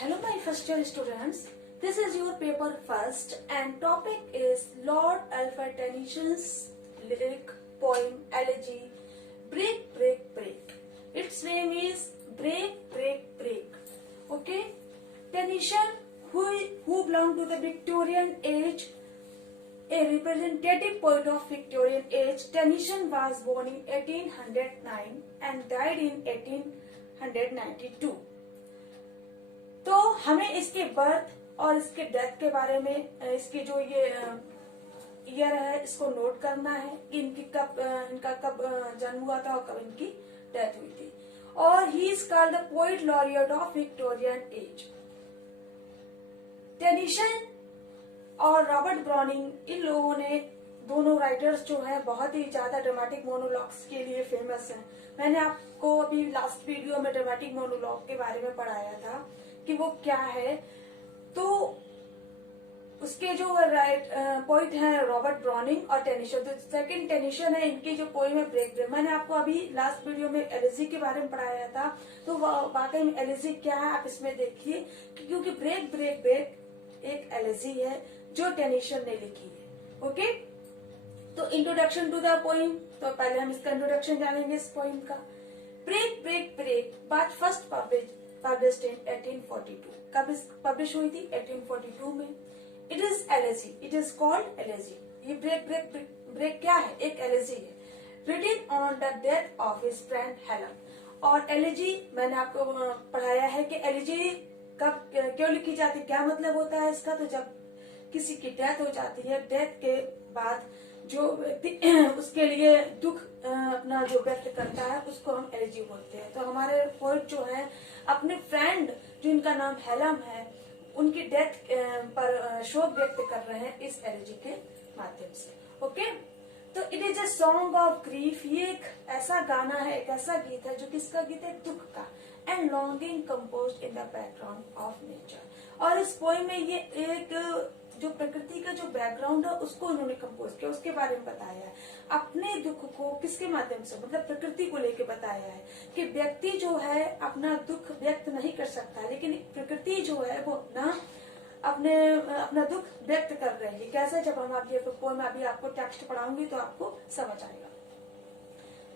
Hello my first year students, this is your paper first and topic is Lord Alfred Tennyson's lyric poem elegy Break Break Break. Its name is Break Break Break. Okay, Tennyson who belonged to the Victorian age, a representative poet of Victorian age. Tennyson was born in 1809 and died in 1892. तो हमें इसके birth और इसके death के बारे में इसकी जो ये ईयर है इसको नोट करना है कि इनका कब जन्म हुआ था और कब इनकी डेथ हुई थी। और he is called the poet laureate of Victorian age. Tennyson और रॉबर्ट ब्राउनिंग इन लोगों ने दोनों राइटर्स जो है बहुत ही ज्यादा ड्रामेटिक मोनोलॉग्स के लिए फेमस हैं। मैंने आपको अभी लास्ट वीडियो में ड्रामेटिक मोनोलॉग के बारे में पढ़ाया था कि वो क्या है। तो उसके जो पोइट हैं रॉबर्ट ब्राउनिंग और टेनिसन, तो सेकंड टेनिसन है, इनकी जो पोइम है ब्रेक ब्रेक। मैंने आपको अभी लास्ट वीडियो में एलिजी के बारे में पढ़ाया था, तो वाकई में एलिजी क्या है आप इसमें देखिए, क्योंकि ब्रेक ब्रेक ब्रेक एक एलिजी है जो टेनिसन ने लिखी है। ओके, तो इंट्रोडक्शन टू द पोइम, तो पहले हम इसका इंट्रोडक्शन जानेंगे इस पोइम का। Break break break but first published in 1842। कब पब्लिश हुई थी? 1842 में। It is elegy, it is called elegy. ये ब्रेक ब्रेक ब्रेक क्या है? एक एलेजी है, written on the death of his friend Helen. और एलेजी मैंने आपको पढ़ाया है कि एलेजी कब क्यों लिखी जाती है, क्या मतलब होता है इसका। तो जब किसी की डेथ हो जाती है, डेथ के बाद जो व्यक्ति उसके लिए दुख अपना जो व्यक्त करता है उसको हम एलिजी बोलते हैं। तो हमारे पोइट जो है अपने फ्रेंड जिनका नाम हेलम है उनकी डेथ पर शोक व्यक्त कर रहे हैं इस एलिजी के माध्यम से। ओके, तो it is a song of grief. ये एक ऐसा गाना है, एक ऐसा गीत है जो किसका गीत है? दुख का। And longing composed in the background of nature. और इस पोइम में ये एक जो प्रकृति का जो बैकग्राउंड है उसको उन्होंने कंपोज किया, उसके बारे में बताया है। अपने दुख को किसके माध्यम से, मतलब प्रकृति को लेके बताया है कि व्यक्ति जो है अपना दुख व्यक्त नहीं कर सकता, लेकिन प्रकृति जो है वो अपना दुख व्यक्त कर रही है। कैसे? जब हम आप ये पोएम अभी आपको टेक्स्ट पढ़ाऊंगी तो आपको समझ आएगा।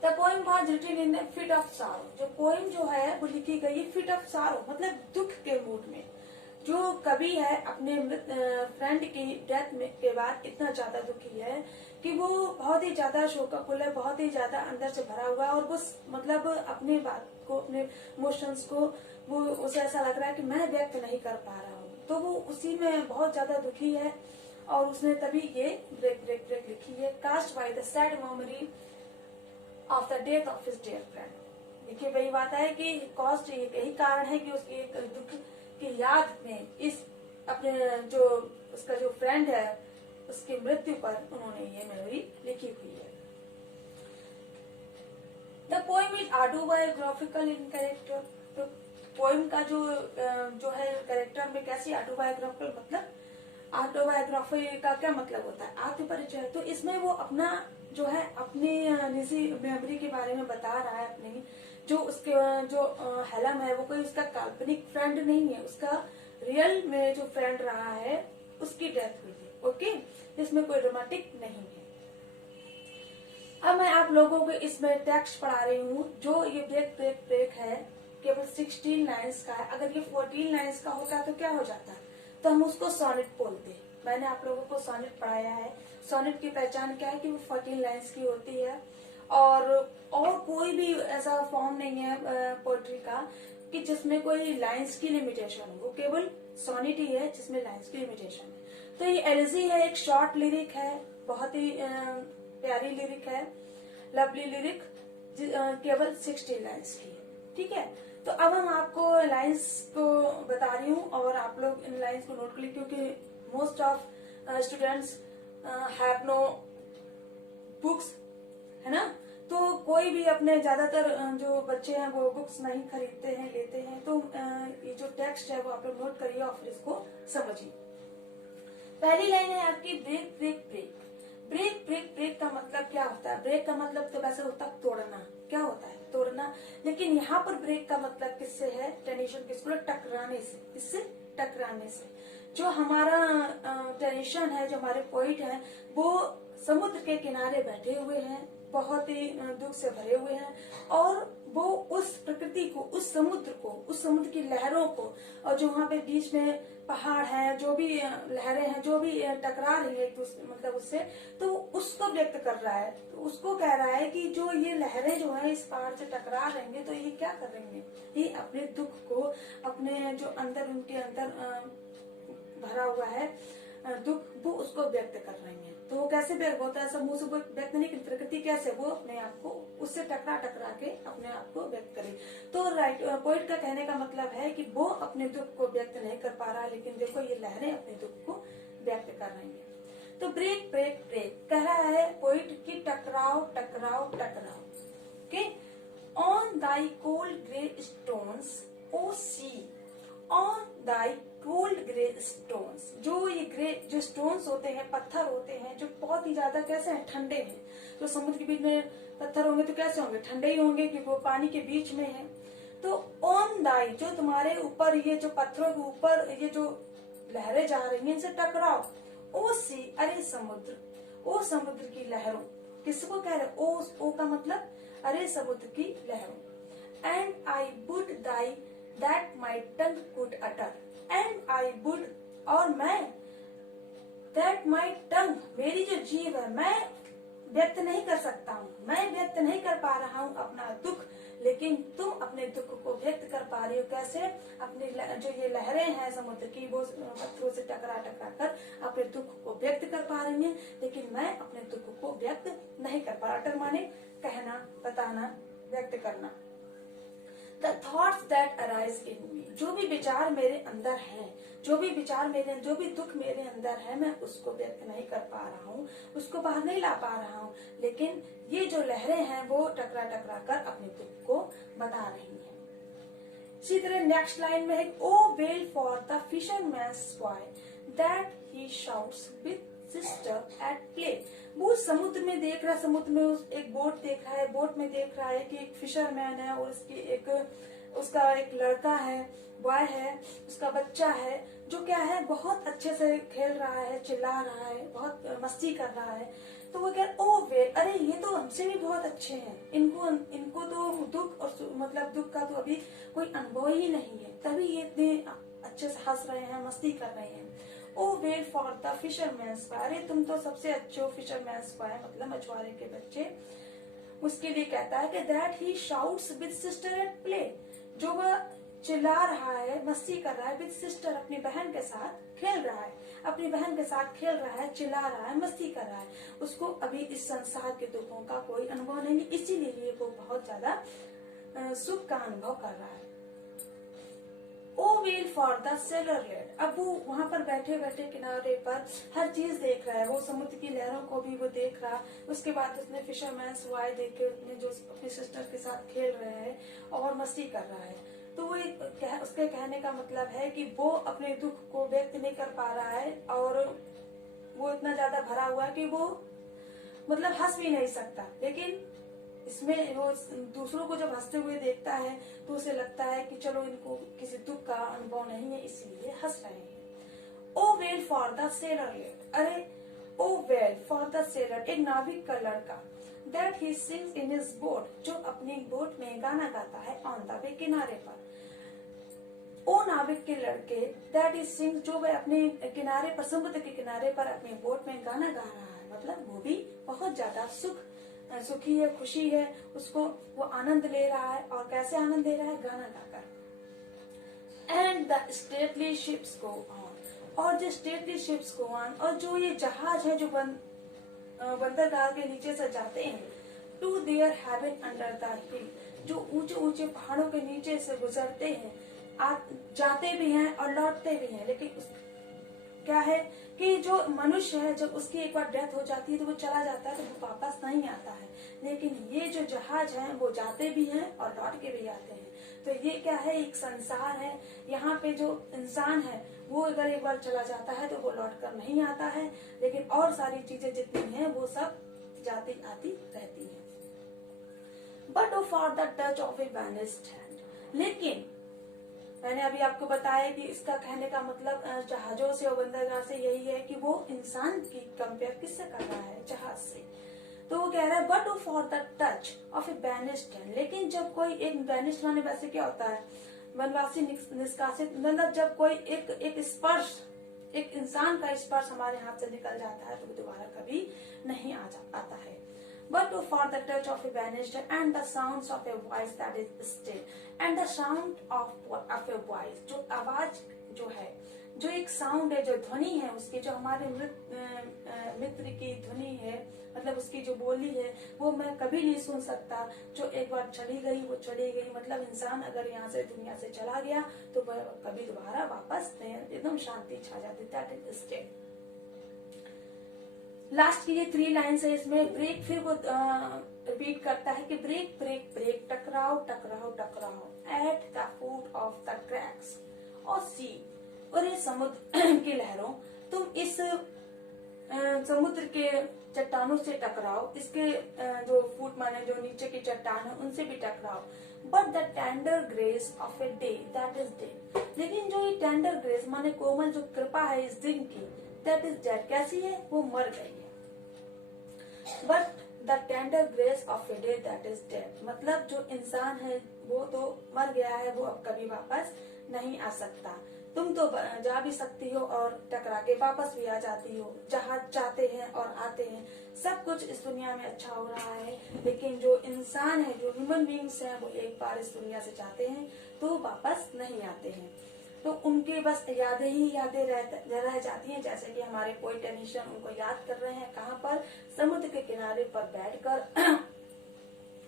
The poem was written in the fit of sorrow. जो पोएम जो है वो लिखी गई फिट ऑफ सारो, मतलब दुख के मूड में। जो कवि है अपने फ्रेंड की डेथ में के बाद इतना ज्यादा दुखी है कि वो बहुत ही ज्यादा शोकाकुल है, बहुत ही ज्यादा अंदर से भरा हुआ है और वो मतलब अपनी बात को, अपने इमोशंस को वो उसे ऐसा लग रहा है कि मैं व्यक्त नहीं कर पा रहा हूँ। तो वो उसी में बहुत ज्यादा दुखी है और उसने तभी ये ब्रेक ब्रेक ब्रेक लिखी है। Caused by the sad memory of the death of his dear friend. देखिए वही बात है कि कॉस्ट यही कारण है कि उसकी एक दुख की याद में इस अपने जो उसका जो फ्रेंड है उसकी मृत्यु पर उन्होंने ये मेमोरी लिखी हुई है। The poem is autobiographical in character. तो पोएम का जो है कैरेक्टर में कैसी ऑटोबायोग्राफिकल, मतलब ऑटोबायोग्राफी का क्या मतलब होता है? आत्मपरिचय। तो इसमें वो अपना जो है अपनी निजी मेमोरी के बारे में बता रहा है। अपनी जो उसके जो हेलम है वो कोई उसका काल्पनिक फ्रेंड नहीं है, उसका रियल में जो फ्रेंड रहा है उसकी डेथ हुई थी। ओके, इसमें कोई रोमांटिक नहीं है। अब मैं आप लोगों को इसमें टेक्स्ट पढ़ा रही हूँ। जो ये ब्रेक ब्रेक ब्रेक है केवल 16 लाइन्स का है। अगर ये 14 लाइन्स का होता तो क्या हो जाता? तो हम उसको सोनेट बोलते। मैंने आप लोगों को सोनेट पढ़ाया है। सोनेट की पहचान क्या है कि वो 14 लाइन्स की होती है और कोई भी ऐसा फॉर्म नहीं है पोएट्री का कि जिसमें कोई लाइन्स की लिमिटेशन हो। वो केवल सोनेट ही है जिसमें लाइन्स की लिमिटेशन है। तो ये एलिजी है, एक शॉर्ट लिरिक है, बहुत ही प्यारी लिरिक है, लवली लिरिक, केवल 16 लाइन्स की है। ठीक है, तो अब हम आपको लाइन्स को बता रही हूँ और आप लोग इन लाइन्स को नोट कर लीजिए, क्योंकि most of students have no books, है ना। तो कोई भी अपने ज्यादातर जो बच्चे हैं वो बुक्स नहीं खरीदते हैं, लेते हैं। तो ये जो टेक्स्ट है वो आप लोग नोट करिए और फिर इसको समझिए। पहली लाइन है आपकी break break break. Break break break का मतलब क्या होता है? ब्रेक का मतलब तो वैसे होता है तोड़ना। क्या होता है? तोड़ना। लेकिन यहाँ पर ब्रेक का मतलब किससे है? टेंशन किसको? टकराने से। किससे? टकराने से। जो हमारा टेंशन है, जो हमारे पोइट है, वो समुद्र के किनारे बैठे हुए हैं, बहुत ही दुख से भरे हुए हैं, और वो उस प्रकृति को, उस समुद्र को, उस समुद्र की लहरों को, और जो वहाँ पे बीच में पहाड़ है, जो भी लहरें हैं, जो भी टकरा रही है मतलब उससे, तो उसको व्यक्त कर रहा है। तो उसको कह रहा है कि जो ये लहरें जो है इस पहाड़ से टकरा रही है, तो ये क्या कर रही है? ये अपने दुख को, अपने जो अंदर, उनके अंदर भरा हुआ है दुख, वो उसको व्यक्त कर रही है। तो वो कैसे व्यक्त होता है? सब मुंह से व्यक्त नहीं, प्रकृति कैसे वो अपने आप को उससे टकरा टकरा के अपने आप को व्यक्त करे। तो पोइट का कहने का मतलब है कि वो अपने दुख को व्यक्त नहीं कर पा रहा, लेकिन देखो ये लहरें अपने दुख को व्यक्त कर रही है। तो ब्रेक ब्रेक ब्रेक कह रहा है पोइट की टकराओ टकराओ टकराओ। Okay, on thy cold grey stones O sea, on thy cold grey stones. जो ये ग्रे जो स्टोन्स होते हैं, पत्थर होते हैं, जो बहुत ही ज्यादा कैसे हैं? ठंडे हैं। तो समुद्र के बीच में पत्थर होंगे तो कैसे होंगे? ठंडे ही होंगे, क्योंकि वो पानी के बीच में है। तो ऑन दाई, जो तुम्हारे ऊपर ये जो पत्थरों के ऊपर ये जो लहरें जा रही हैं, इनसे टकराओ। ओ सी, अरे समुद्र, ओ समुद्र की लहरों। किसको कह रहे? ओ का मतलब अरे समुद्र की लहरों। And I would Dai that my tongue could utter, and I would, और मैं, दैट माई टंग, मेरी जो जीव है, मैं व्यक्त नहीं कर सकता हूँ, मैं व्यक्त नहीं कर पा रहा हूँ अपना दुख, लेकिन तुम अपने दुख को व्यक्त कर पा रही हो। कैसे? अपनी जो ये लहरें हैं समुद्र की, वो पत्थरों से टकरा टकरा कर अपने दुख को व्यक्त कर पा रही हैं, लेकिन मैं अपने दुख को व्यक्त नहीं कर पा रहा। अटर माने कहना, बताना, व्यक्त करना। The thoughts that arise in me, जो भी विचार मेरे अंदर हैं, जो भी दुख मेरे अंदर है, मैं उसको व्यक्त नहीं कर पा रहा हूँ, उसको बाहर नहीं ला पा रहा हूँ, लेकिन ये जो लहरें हैं वो टकरा टकरा कर अपने दुख को बता रही हैं। इसी तरह नेक्स्ट लाइन में है, O well for the fisherman's boy that he shouts with sister at play. वो समुद्र में देख रहा है, समुद्र में एक बोट देख रहा है, बोट में देख रहा है कि एक फिशरमैन है और उसका एक लड़का है, बॉय है, उसका बच्चा है, जो क्या है बहुत अच्छे से खेल रहा है, चिल्ला रहा है, बहुत मस्ती कर रहा है। तो वो कह, ओ वे, अरे ये तो हमसे भी बहुत अच्छे हैं, इनको तो दुख और मतलब दुख का तो अभी कोई अनुभव ही नहीं है, तभी ये इतने अच्छे से हंस रहे हैं, मस्ती कर रहे हैं। O well for the fisherman's boy, अरे तुम तो सबसे अच्छे हो फिशरमैन्स बॉय, मतलब मछुआरे के बच्चे। उसके लिए कहता है कि that he shouts with sister at play, जो वह चिल्ला रहा है, मस्ती कर रहा है, विद सिस्टर, अपनी बहन के साथ खेल रहा है, अपनी बहन के साथ खेल रहा है, चिल्ला रहा है, मस्ती कर रहा है। उसको अभी इस संसार के दुखों का कोई अनुभव नहीं है, इसीलिए वो बहुत ज्यादा सुख का अनुभव कर रहा है। O well for the sailor lad, अब वो वहां पर बैठे बैठे किनारे पर हर चीज देख रहा है, वो समुद्र की लहरों को भी वो देख रहा। उसके बाद उसने फिशरमैन्स बॉय देख के उसने जो अपनी सिस्टर के साथ खेल रहे हैं और मस्ती कर रहा है। तो वो उसके कहने का मतलब है कि वो अपने दुख को व्यक्त नहीं कर पा रहा है, और वो इतना ज्यादा भरा हुआ है कि वो मतलब हंस भी नहीं सकता। लेकिन इसमें वो दूसरों को जब हंसते हुए देखता है तो उसे लगता है कि चलो इनको किसी दुख का अनुभव नहीं है, इसलिए हंस रहे हैं। O well for the sailor lad, अरे O well for the sailor, एक नाविक का लड़का, that he sings in his boat, जो अपनी बोट में गाना गाता है, ऑन द वे, किनारे पर। ओ नाविक के लड़के, दैट ही सिंग्स, जो वह अपने किनारे पर, समुद्र के किनारे पर अपनी बोट में गाना गा रहा है, मतलब वो भी बहुत ज्यादा सुखी है, खुशी है, उसको वो आनंद ले रहा है। और कैसे आनंद ले रहा है? गाना गाकर। And the stately ships go on, और जो स्टेटली शिप्स गो ऑन, और जो ये जहाज है जो बंदरगाह के नीचे से जाते हैं, to their haven under the hill, जो ऊंचे ऊंचे पहाड़ों के नीचे से गुजरते हैं, जाते भी हैं और लौटते भी हैं। लेकिन क्या है कि जो मनुष्य है, जब उसकी एक बार डेथ हो जाती है तो वो चला जाता है, तो वो वापस नहीं आता है। लेकिन ये जो जहाज है वो जाते भी हैं और लौट के भी आते हैं। तो ये क्या है, एक संसार है। यहाँ पे जो इंसान है वो अगर एक बार चला जाता है तो वो लौट कर नहीं आता है, लेकिन और सारी चीजें जितनी हैं वो सब जाती आती रहती हैं। But for the touch of A vanished hand, लेकिन मैंने अभी आपको बताया कि इसका कहने का मतलब जहाजों से और बंदरगाह से यही है कि वो इंसान की कंपेयर किससे कर रहा है, जहाज से। तो वो कह रहा है but for the touch of A banished hand, लेकिन जब कोई एक बैनिस्ड माने वैसे क्या होता है, वनवासी निष्कासित, मतलब जब कोई एक स्पर्श, एक इंसान का स्पर्श हमारे हाथ से निकल जाता है तो वो दोबारा कभी नहीं आता है। But for the touch of a vanished and the sounds of a voice that is still and the sound of a voice, जो आवाज जो है, जो एक साउंड है, जो ध्वनि है उसकी, जो हमारे मित्र की ध्वनि है, मतलब उसकी जो बोली है वो मैं कभी नहीं सुन सकता। जो एक बार चली गई वो चली गई, मतलब इंसान अगर यहाँ से दुनिया से चला गया तो वह कभी दोबारा वापस नहीं, एकदम शांति छा जाती। That is still. लास्ट की ये 3 लाइन्स है इसमें। ब्रेक, फिर वो रिपीट करता है कि ब्रेक ब्रेक ब्रेक, टकराओ टकराओ टकराओ at the foot of the crags और सी, और ये समुद्र की लहरों, तुम इस समुद्र के चट्टानों से टकराओ, इसके जो फुट माने जो नीचे की चट्टान है उनसे भी टकराओ। But the tender grace of a day that is dead, लेकिन जो ये टेंडर ग्रेस माने कोमल जो कृपा है इस दिन की, दैट इज डेड, कैसी है, वो मर गई है। But the tender grace of a day that is dead, मतलब जो इंसान है वो तो मर गया है, वो अब कभी वापस नहीं आ सकता। तुम तो जा भी सकती हो और टकरा के वापस भी आ जाती हो, जहाज जाते हैं और आते हैं, सब कुछ इस दुनिया में अच्छा हो रहा है, लेकिन जो इंसान है, जो ह्यूमन बींग्स हैं, वो एक बार इस दुनिया से जाते हैं तो वापस नहीं आते हैं। तो उनके बस यादें ही यादें रह जाती हैं, जैसे कि हमारे कोई टेक्नीशियन उनको याद कर रहे हैं, कहाँ पर, समुद्र के किनारे पर बैठकर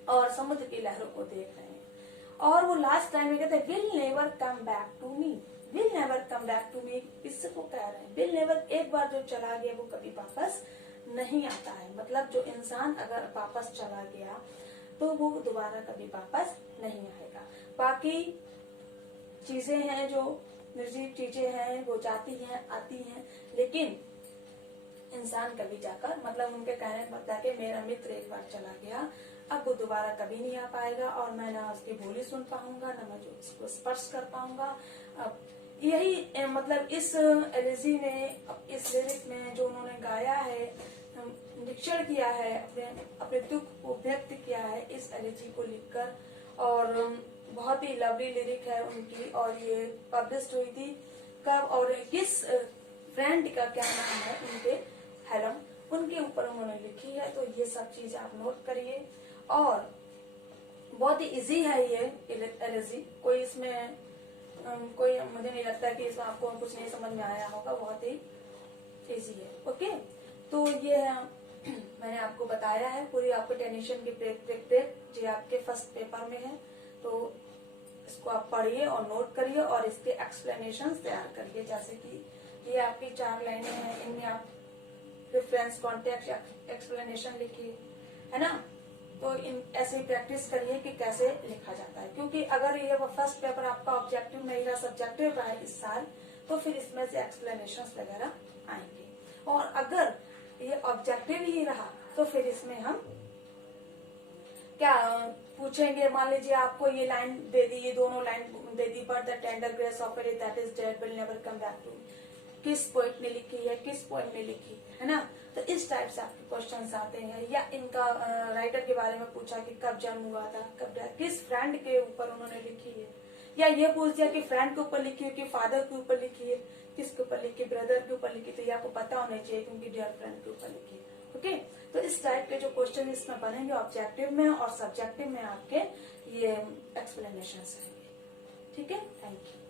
और समुद्र की लहरों को देख रहे हैं। और वो लास्ट टाइम में कहते हैं will never come back to me, will never come back to me, किसको कह रहे हैं, विल नेवर, एक बार जो चला गया वो कभी वापस नहीं आता है। मतलब जो इंसान अगर वापस चला गया तो वो दोबारा कभी वापस नहीं आएगा। बाकी चीजें हैं जो निर्जीव चीजें हैं वो जाती हैं आती हैं, लेकिन इंसान कभी जाकर, मतलब उनके कहने पर जाके मेरा मित्र एक बार चला गया, अब वो दोबारा कभी नहीं आ पाएगा और मैं ना उसकी बोली सुन पाऊंगा, ना मैं जो उसको स्पर्श कर पाऊंगा। अब यही मतलब इस एलिजी में, इस लिरिक में जो उन्होंने गाया है, निरीक्षण किया है, अपने दुख को व्यक्त किया है इस एलिजी को लिखकर। और बहुत ही लवली लिरिक है उनकी, और ये पब्लिश हुई थी कब और किस फ्रेंड का क्या नाम है उनके, हेलम, उनके ऊपर उन्होंने लिखी है। तो ये सब चीज आप नोट करिए, और बहुत ही इजी है ये एलिजी, कोई इसमें कोई मुझे नहीं लगता कि इसमें आपको कुछ नहीं समझ में आया होगा, बहुत ही इजी है। ओके, तो ये मैंने आपको बताया है, पूरी आपको टेक्नीशियन की ब्रेक जो आपके फर्स्ट पेपर में है, तो इसको आप पढ़िए और नोट करिए और इसके एक्सप्लेनेशन तैयार करिए। जैसे कि ये आपकी 4 लाइनें हैं, इनमें आप रेफरेंस, कॉन्टेक्स्ट, एक्सप्लेनेशन लिखिए, है ना। तो इन ऐसे प्रैक्टिस करिए कि कैसे लिखा जाता है, क्योंकि अगर ये फर्स्ट पेपर आपका ऑब्जेक्टिव नहीं रहा, सब्जेक्टिव रहा है इस साल, तो फिर इसमें से एक्सप्लेनेशन वगैरह आएंगे। और अगर ये ऑब्जेक्टिव ही रहा तो फिर इसमें हम क्या पूछेंगे, मान लीजिए आपको ये लाइन दे दी, ये दोनों लाइन दे दी, but the tender grace of it that is dead will never come back to, किस पॉइंट में लिखी है, किस पॉइंट में लिखी है ना। तो इस टाइप से आपके क्वेश्चंस आते हैं। या इनका राइटर के बारे में पूछा कि कब जन्म हुआ था, कब, किस फ्रेंड के ऊपर उन्होंने लिखी है, या ये पूछ दिया कि फ्रेंड के ऊपर लिखी है कि फादर के ऊपर लिखी है, किसके ऊपर लिखी, ब्रदर के ऊपर लिखी, तो ये आपको पता होना चाहिए क्योंकि डियर फ्रेंड के ऊपर लिखी है। ओके, तो इस टाइप के जो क्वेश्चन इसमें बनेंगे ऑब्जेक्टिव में और सब्जेक्टिव में, आपके ये एक्सप्लेनेशन रहेंगे। ठीक है, थैंक यू।